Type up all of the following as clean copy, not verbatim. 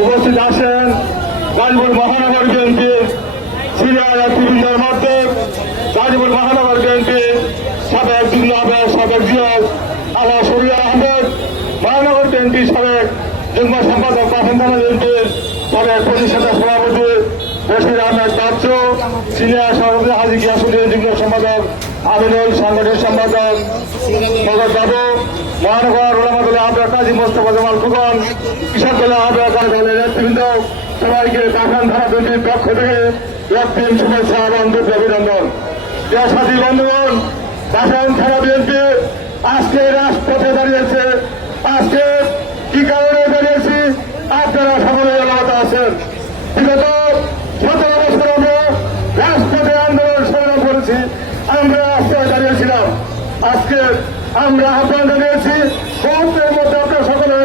উপস্থিত আছেন গাজীপুর মহানগর বিএনপির সিনিয়র নেতৃবৃন্দের মধ্যে গাজীপুর মহানগর বিএনপির সাবেক যুগ্ম আহ্বায়ক সাবেক জিয়াদ আল্লাহ শরীর আহমেদ, মহানগর বিএনপির সাবেক যুগ্ম সম্পাদক পাঠান থানা বিএনপির সাবেক প্রতিষ্ঠাতা সভাপতি বশির আহমেদ বাচ্চু, সিনিয়র সভাপতি হাজি গিয়াসুদ্দিন, যুগ্ম সম্পাদক আমিনুল, সাংগঠনিক সম্পাদক মগজ বাবু, মহানগর ওলামাদুল্লাহ আহ্বায়ক কাজী মোস্তফা জামাল খুকন, কৃষক দলের আহ্বায়ক দলের নেতৃবৃন্দ সবাইকে পাঠান থানা বিএনপির পক্ষ থেকে রক্তিম শুভেচ্ছা এবং অভিনন্দন। সাথী বন্ধুগণ, পাঠান থানা বিএনপি আজকে রাজপথে দাঁড়িয়েছে। আজকে কি কারণে দাঁড়িয়েছি আপনারা সকলে অবগত আছেন। বিগত 17 বছর আমরা রাজপথে আন্দোলন সংগ্রাম করেছি, আমরা রাস্তায় দাঁড়িয়েছিলাম। আজকে আমরা আহ্বান জানিয়েছি মুহূর্তের মধ্যে আপনারা সকলে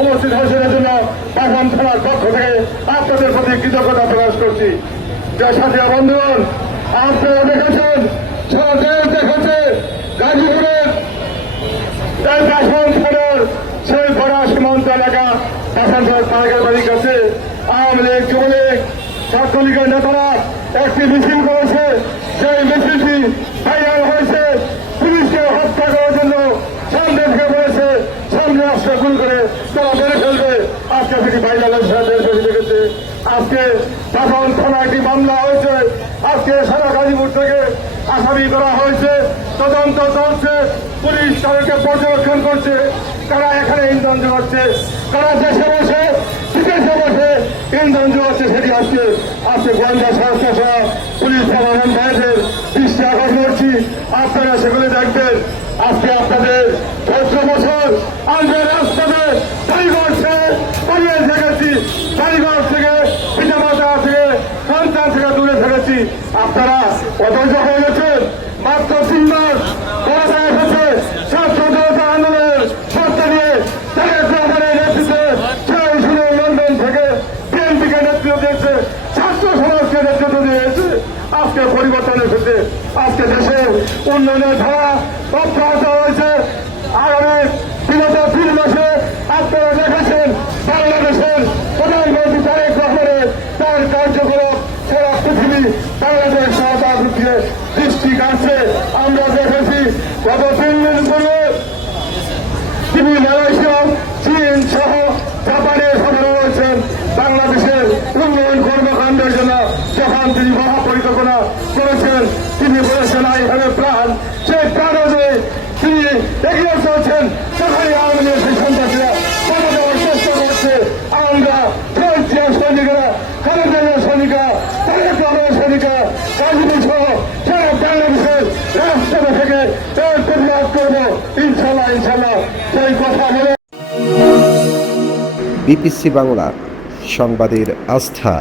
উপস্থিত হয়েছেন জন্য পাঠান থানার পক্ষ থেকে আপনাদের প্রতি কৃতজ্ঞতা প্রকাশ করছি। সাথী বন্ধুগণ, আপনারা দেখেছেন সরকার দেখেছে গাজীপুরের পাঠান থানার সেই বড়া সীমান্ত এলাকা পাঠান থানার পাইকার বাড়ির কাছে আওয়ামী লীগ, যুবলীগ, ছাত্রলীগের নেতারা একটি মিছিল করেছে। সেই মিছিলটি ভাইরাল হয়েছে। পুলিশকে হত্যা করার জন্য সামনে থেকে বলেছে, সামনে আসতে গুলি করে তারা মেরে ফেলবে। আজকে থেকে ভাইরাল দেখেছে। আজকে পাঠান থানা একটি মামলা হয়েছে। আজকে সারা গাজীপুর থেকে আসামি করা হয়েছে, তদন্ত চলছে। পুলিশ তাদেরকে পর্যবেক্ষণ করছে, তারা এখানে ইন্ধন যোগাচ্ছে, তারা দেশে বসে বিদেশে বসে ইন্ধন যোগাচ্ছে। সেটি আজকে গোয়েন্দা সংস্থা সহ পুলিশ প্রশাসন ভাইদের দৃষ্টি আকর্ষণ করছি, আপনারা সেগুলো দেখবেন। আজকে আপনাদের ১৪ বছর আমরা রাস্তাতে বাড়িঘর ছেড়ে পালিয়ে থেকেছি, বাড়িঘর থেকে পিতামাতা থেকে সন্তান থেকে দূরে থেকেছি। আপনারা অধৈর্য হয়ে গেছেন। মাত্র 3 মাস পড়াশোনা এসেছে ছাত্র জনতা আন্দোলনের শর্ত নিয়ে তাদের প্রধানের নেতৃত্বে সেই শুনে লন্ডন থেকে বিএনপিকে নেতৃত্ব দিয়েছে, ছাত্র সমাজকে নেতৃত্ব দিয়েছে। আজকে পরিবর্তন এসেছে। আজকে দেশের উন্নয়নের ধারা অব্যাহত হয়েছে। আগামী বিগত 3 মাসে আপনারা দেখেছেন বাংলাদেশের প্রধানমন্ত্রী তারেক রহমানের তার কার্যকলাপ সারা পৃথিবী বাংলাদেশ সহায়তা দিয়ে দৃষ্টি কাটছে। আমরা দেখেছি গত 3 দিন পূর্বে তিনি মালয়েশিয়া, চীন সহ জাপানের সফরে রয়েছেন বাংলাদেশের উন্নয়ন কর্মকাণ্ডের জন্য। যখন তিনি মহাপরিকল্পনা করেছেন, তিনি বলেছেন আই হ্যাভ এ প্ল্যান। সেই প্ল্যান অনুযায়ী তিনি এগিয়ে চলছেন। তখনই আওয়ামী লীগের সেই সন্ত্রাসীরা বাধা দেওয়ার চেষ্টা করছে। আমরা সৈনিকরা, খালেদা সৈনিকরা, তারেক রহমানের সৈনিকরা, গাজীপুর সহ সারা বাংলাদেশের রাস্তাটা থেকে এর প্রতিবাদ করব ইনশাল্লাহ। ইনশাল্লাহ সেই কথা বলে বিপিসি বাংলা, সংবাদের আস্থা।